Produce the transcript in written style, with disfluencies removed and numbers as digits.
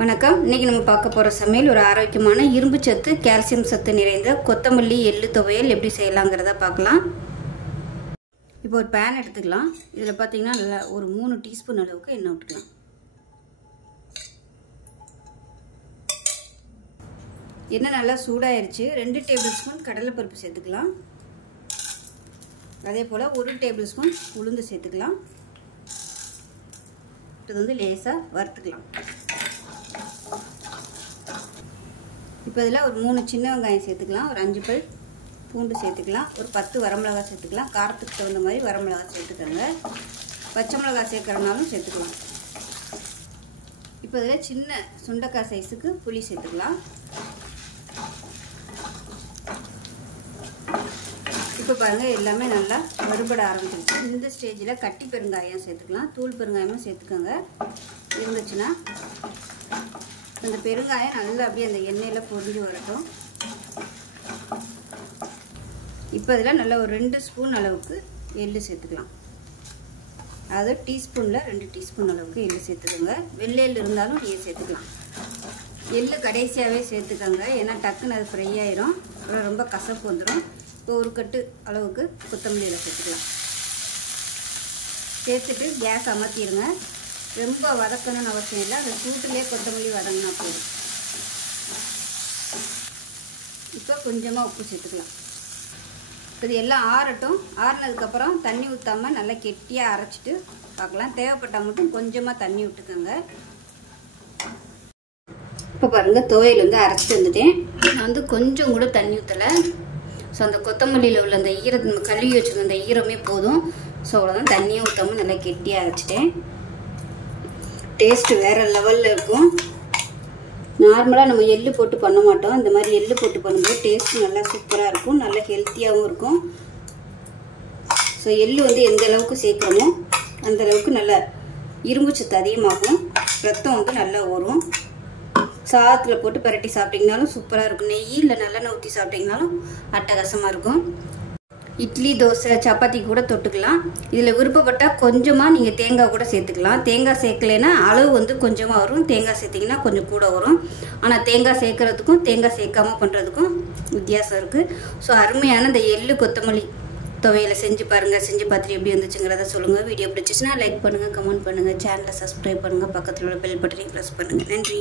வணக்கம். இன்னைக்கு நம்ம பார்க்க போகிற சமையல் ஒரு ஆரோக்கியமான இரும்பு சத்து கால்சியம் சத்து நிறைந்த கொத்தமல்லி எள்ளு துவையல் எப்படி செய்யலாங்கிறத பார்க்கலாம். இப்போ ஒரு பேன் எடுத்துக்கலாம். இதில் பார்த்தீங்கன்னா நல்லா ஒரு 3 டீஸ்பூன் அளவுக்கு எண்ணெய் விட்டுக்கலாம். எண்ணெய் நல்லா சூடாயிருச்சு. 2 டேபிள் ஸ்பூன் கடலைப்பருப்பு சேர்த்துக்கலாம். அதே போல் 1 டேபிள் ஸ்பூன் உளுந்து சேர்த்துக்கலாம். இது வந்து லேசாக வறுத்துக்கலாம். இப்போ இதில் ஒரு 3 சின்ன வெங்காயம் சேர்த்துக்கலாம். ஒரு 5 பல் பூண்டு சேர்த்துக்கலாம். ஒரு 10 வரமிளகாய் சேர்த்துக்கலாம். காரத்துக்கு தகுந்த மாதிரி வரமிளகாய் சேர்த்துக்கோங்க. பச்சை மிளகாய் சேர்க்குறனாலும் சேர்த்துக்கலாம். இப்போ இதில் சின்ன சுண்டைக்காய் சைஸுக்கு புளி சேர்த்துக்கலாம். இப்போ பாருங்கள் எல்லாமே நல்லா வறுபட ஆரம்பிச்சிருச்சு. இந்த ஸ்டேஜில் கட்டி பெருங்காயம் சேர்த்துக்கலாம். தூள் பெருங்காயமும் சேர்த்துக்கோங்க. இருந்துச்சுன்னா அந்த பெருங்காயம் நல்லா அப்படியே அந்த எண்ணெயில் பொரிஞ்சு வரட்டும். இப்போ இதில் நல்லா ஒரு 2 ஸ்பூன் அளவுக்கு எள்ளு சேர்த்துக்கலாம். அதாவது டீஸ்பூனில் 2 டீஸ்பூன் அளவுக்கு எள்ளு சேர்த்துக்கோங்க. வெள்ளை எள்ளு இருந்தாலும் நீங்கள் சேர்த்துக்கலாம். எள்ளு கடைசியாகவே சேர்த்துக்கோங்க. ஏன்னா டக்குன்னு அது ஃப்ரை ஆயிரும். அப்புறம் ரொம்ப கசப்பு வந்துடும். இப்போ ஒரு கட்டு அளவுக்கு கொத்தமல்லியில் சேர்த்துக்கலாம். சேர்த்துட்டு கேஸ் அமர்த்திடுங்க. ரொம்ப வதக்கணும்னு அவசியம் இல்லை. அந்த சூட்டிலே கொத்தமல்லி வதங்கினா போதும். இப்போ கொஞ்சமாக உப்பு சேர்த்துக்கலாம். இது எல்லாம் ஆறட்டும். ஆறினதுக்கப்புறம் தண்ணி ஊற்றாமல் நல்லா கெட்டியாக அரைச்சிட்டு பார்க்கலாம். தேவைப்பட்டால் மட்டும் கொஞ்சமாக தண்ணி விட்டுக்கோங்க. இப்போ பாருங்கள், துவையல் வந்து அரைச்சிட்டு வந்துட்டேன். நான் வந்து கொஞ்சம் கூட தண்ணி ஊற்றலை. ஸோ அந்த கொத்தமல்லியில் உள்ள அந்த நம்ம கழுவி வச்சுருந்த அந்த ஈரமே போதும். ஸோ அவ்வளோதான், தண்ணியும் ஊற்றாமல் நல்லா கெட்டியாக அரைச்சிட்டேன். டேஸ்ட்டு வேறு லெவலில் இருக்கும். நார்மலாக நம்ம எள்ளு போட்டு பண்ண மாட்டோம். இந்த மாதிரி எள்ளு போட்டு பண்ணும்போது டேஸ்ட்டு நல்லா சூப்பராக இருக்கும். நல்லா ஹெல்த்தியாகவும் இருக்கும். ஸோ எள்ளு வந்து எந்த அளவுக்கு சேர்க்குறோமோ அந்த அளவுக்கு நல்ல இரும்பு சத்து அதிகமாகும். ரத்தம் வந்து நல்லா ஊறும். சாதத்தில் போட்டு பரட்டி சாப்பிட்டிங்கனாலும் சூப்பராக இருக்கும். நெய் இல்லை நல்லெண்ணெய் ஊற்றி சாப்பிட்டிங்கனாலும் அட்டகாசமாக இருக்கும். இட்லி, தோசை, சப்பாத்தி கூட தொட்டுக்கலாம். இதில் விருப்பப்பட்டால் கொஞ்சமாக நீங்கள் தேங்காய் கூட சேர்த்துக்கலாம். தேங்காய் சேர்க்கலைன்னா அளவு வந்து கொஞ்சமாக வரும். தேங்காய் சேர்த்திங்கன்னா கொஞ்சம் கூட வரும். ஆனால் தேங்காய் சேர்க்குறதுக்கும் தேங்காய் சேர்க்காமல் பண்ணுறதுக்கும் வித்தியாசம் இருக்குது. ஸோ அருமையான இந்த எள்ளு கொத்தமல்லி துவையலை செஞ்சு பாருங்கள். செஞ்சு பார்த்துட்டு எப்படி வந்துச்சுங்கிறத சொல்லுங்கள். வீடியோ பிடிச்சிச்சுன்னா லைக் பண்ணுங்கள், கமெண்ட் பண்ணுங்கள், சேனலை சப்ஸ்கிரைப் பண்ணுங்கள், பக்கத்தில் உள்ள பெல் பட்டனையும் ப்ரெஸ் பண்ணுங்கள். நன்றி.